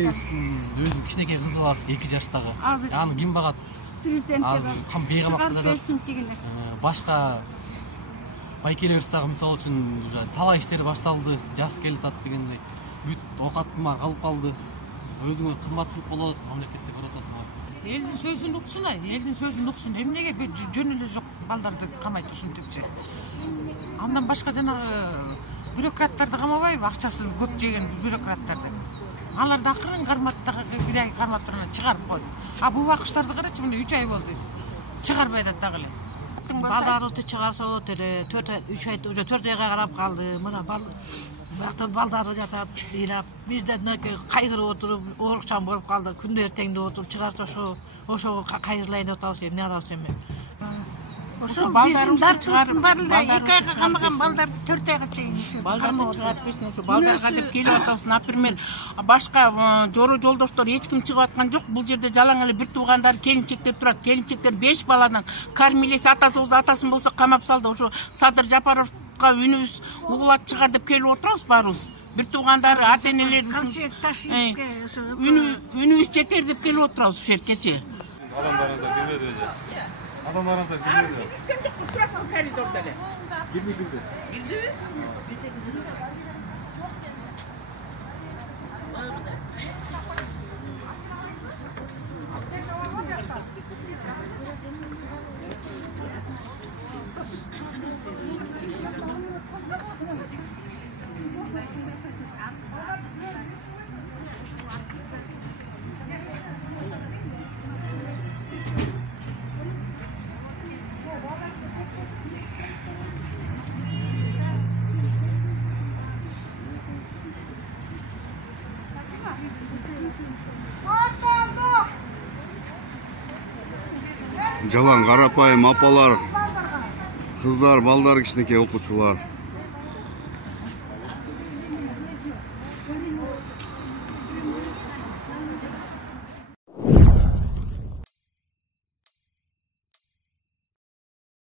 өзүнүн кичинекей кызы бар, 2 жаштагы. Аны ким багат? Азыр кам бейгамакта да. Башка байкелерибиз дагы мисалы үчүн уже талай иштер башталды. Жаз келип атат дегендей. Бүт окатма калып калды. Өзүңө кымбатчылык болот, мамлекетте көрүп атасың. Элдин сөзүн уксун, элдин сөзүн уксун. Эмнеге жөн эле жок балдарды камайт ушинтипчи. Андан башка жанагы бюрократтарды камабайбы, акчасын көп жеген бюрократтарды. Аларды акырын карматтагы карматтарына чыгарып койду. А бул вакыштарды карачы, мына 3 ай болду. Чыгарбай да дагы эле. Балдарды чыгарса болот эле. 3 ай уже 4 айга карап калды. Мына балдары жатат, ыйлап. Бизде кайгырып отуруп, оорукчан болуп калды. Күндө эртеңде отуруп чыгарса ошого кайрылайын деп атабыз, эмне алабыз эми. Ошо биздин дарчыбыздын баары эле 2 айга камаган балдарды 4 айга чейин балдарды чыгарып берсин. Ошо балдарга деп келип атабыз. Например, башка жору жолдоштор эч ким чыгып аткан жок. Бул жерде жалаң эле бир туугандар, келинчектер турат. Келинчектер 5 баланын кармилеси атасын болсо камап салды. Ошо Садыр Жапаровга үнүбүз угулат чыгар деп келип отурабыз баарыбыз. Бир туугандары, ата-энелерибиз үнүбүз жетер деп келип отурабыз ушул жерге. Адамдарыңыздар келбеди. Адамдарыңыздар келбеди. Турасың коридордо эле. Билди. Жалаң карапайым апалар, кыздар, балдар, кичинекей окуучулар.